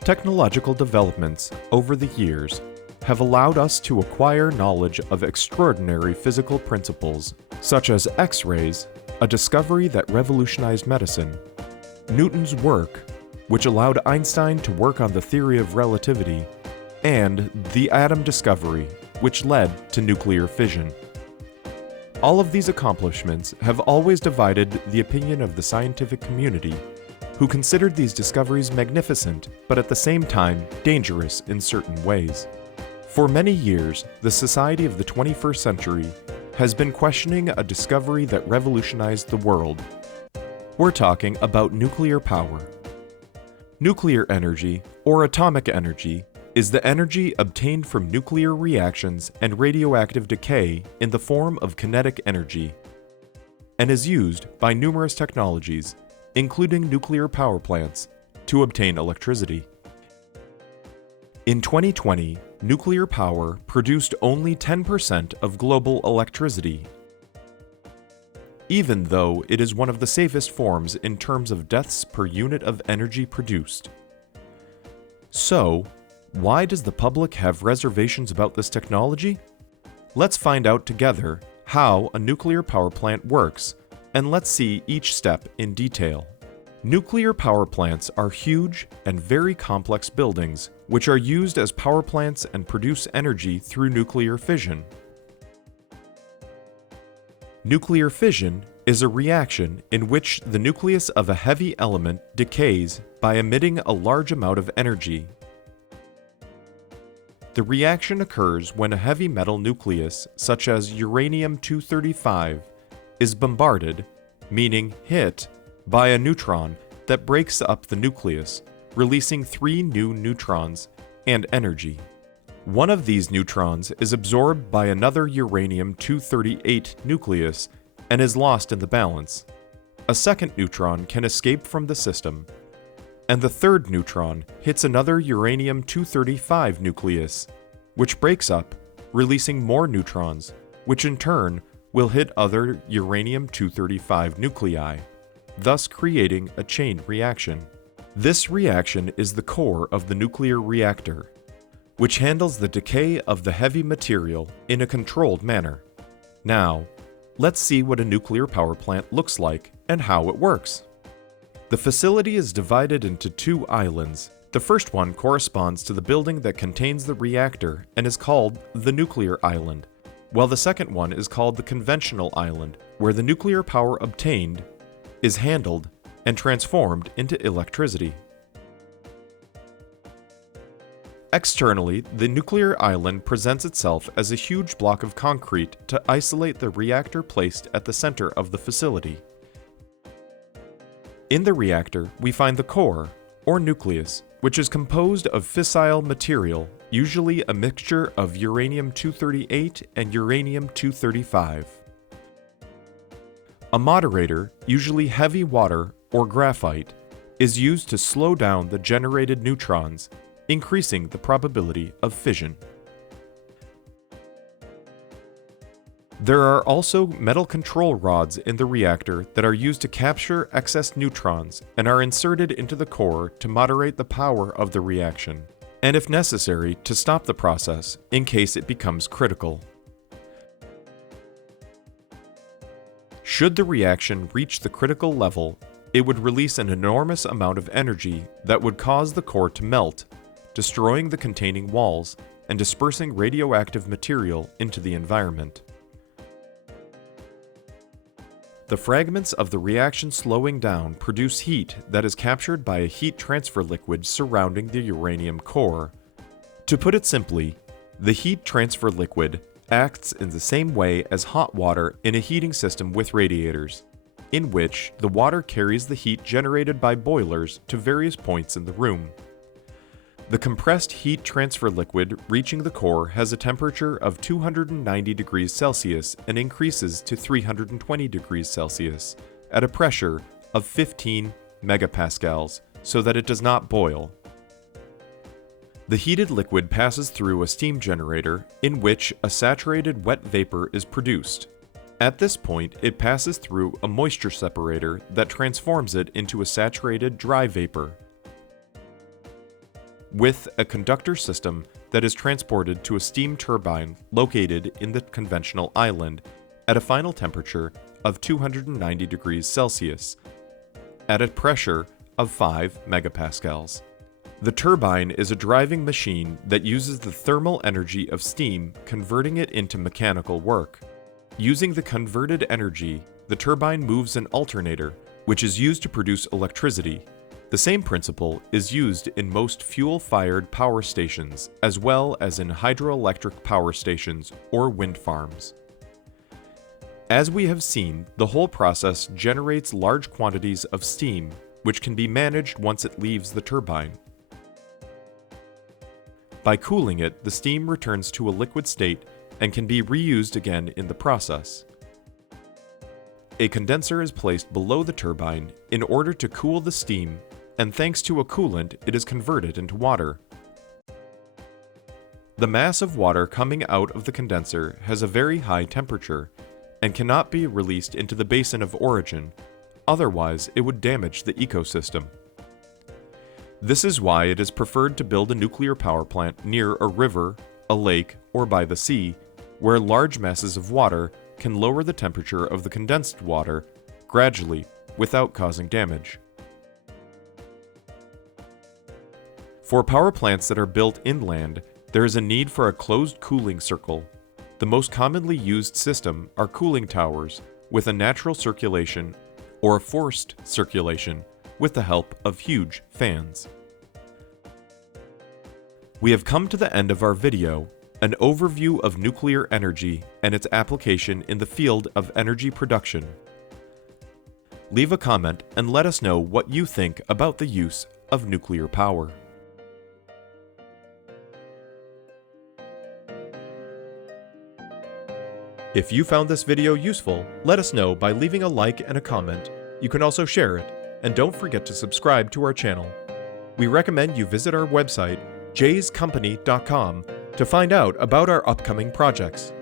Technological developments over the years have allowed us to acquire knowledge of extraordinary physical principles, such as X-rays, a discovery that revolutionized medicine, Newton's work, which allowed Einstein to work on the theory of relativity, and the atom discovery, which led to nuclear fission. All of these accomplishments have always divided the opinion of the scientific community, who considered these discoveries magnificent, but at the same time dangerous in certain ways. For many years, the society of the 21st century has been questioning a discovery that revolutionized the world. We're talking about nuclear power. Nuclear energy, or atomic energy, is the energy obtained from nuclear reactions and radioactive decay in the form of kinetic energy, and is used by numerous technologies, including nuclear power plants, to obtain electricity. In 2020, nuclear power produced only 10% of global electricity, even though it is one of the safest forms in terms of deaths per unit of energy produced. So, why does the public have reservations about this technology? Let's find out together how a nuclear power plant works, and let's see each step in detail. Nuclear power plants are huge and very complex buildings which are used as power plants and produce energy through nuclear fission. Nuclear fission is a reaction in which the nucleus of a heavy element decays by emitting a large amount of energy. The reaction occurs when a heavy metal nucleus, such as uranium-235, is bombarded, meaning hit, by a neutron that breaks up the nucleus, releasing 3 new neutrons and energy. One of these neutrons is absorbed by another uranium-238 nucleus and is lost in the balance. A second neutron can escape from the system, and the third neutron hits another uranium-235 nucleus, which breaks up, releasing more neutrons, which in turn will hit other uranium-235 nuclei, thus creating a chain reaction. This reaction is the core of the nuclear reactor, which handles the decay of the heavy material in a controlled manner. Now, let's see what a nuclear power plant looks like and how it works. The facility is divided into 2 islands. The first one corresponds to the building that contains the reactor and is called the nuclear island, while the second one is called the conventional island, where the nuclear power obtained is handled and transformed into electricity. Externally, the nuclear island presents itself as a huge block of concrete to isolate the reactor placed at the center of the facility. In the reactor, we find the core, or nucleus, which is composed of fissile material, usually a mixture of uranium-238 and uranium-235. A moderator, usually heavy water or graphite, is used to slow down the generated neutrons, increasing the probability of fission. There are also metal control rods in the reactor that are used to capture excess neutrons and are inserted into the core to moderate the power of the reaction, and if necessary, to stop the process in case it becomes critical. Should the reaction reach the critical level, it would release an enormous amount of energy that would cause the core to melt, destroying the containing walls and dispersing radioactive material into the environment. The fragments of the reaction slowing down produce heat that is captured by a heat transfer liquid surrounding the uranium core. To put it simply, the heat transfer liquid acts in the same way as hot water in a heating system with radiators, in which the water carries the heat generated by boilers to various points in the room. The compressed heat transfer liquid reaching the core has a temperature of 290 degrees Celsius and increases to 320 degrees Celsius at a pressure of 15 megapascals so that it does not boil. The heated liquid passes through a steam generator in which a saturated wet vapor is produced. At this point, it passes through a moisture separator that transforms it into a saturated dry vapor. with a conductor system that is transported to a steam turbine located in the conventional island at a final temperature of 290 degrees Celsius at a pressure of 5 megapascals. The turbine is a driving machine that uses the thermal energy of steam, converting it into mechanical work. Using the converted energy, the turbine moves an alternator, which is used to produce electricity. The same principle is used in most fuel-fired power stations, as well as in hydroelectric power stations or wind farms. As we have seen, the whole process generates large quantities of steam, which can be managed once it leaves the turbine. By cooling it, the steam returns to a liquid state and can be reused again in the process. A condenser is placed below the turbine in order to cool the steam, and thanks to a coolant, it is converted into water. The mass of water coming out of the condenser has a very high temperature and cannot be released into the basin of origin, otherwise it would damage the ecosystem. This is why it is preferred to build a nuclear power plant near a river, a lake, or by the sea, where large masses of water can lower the temperature of the condensed water gradually without causing damage. For power plants that are built inland, there is a need for a closed cooling circle. The most commonly used system are cooling towers with a natural circulation or a forced circulation with the help of huge fans. We have come to the end of our video, an overview of nuclear energy and its application in the field of energy production. Leave a comment and let us know what you think about the use of nuclear power. If you found this video useful, let us know by leaving a like and a comment. You can also share it, and don't forget to subscribe to our channel. We recommend you visit our website, jaescompany.com, to find out about our upcoming projects.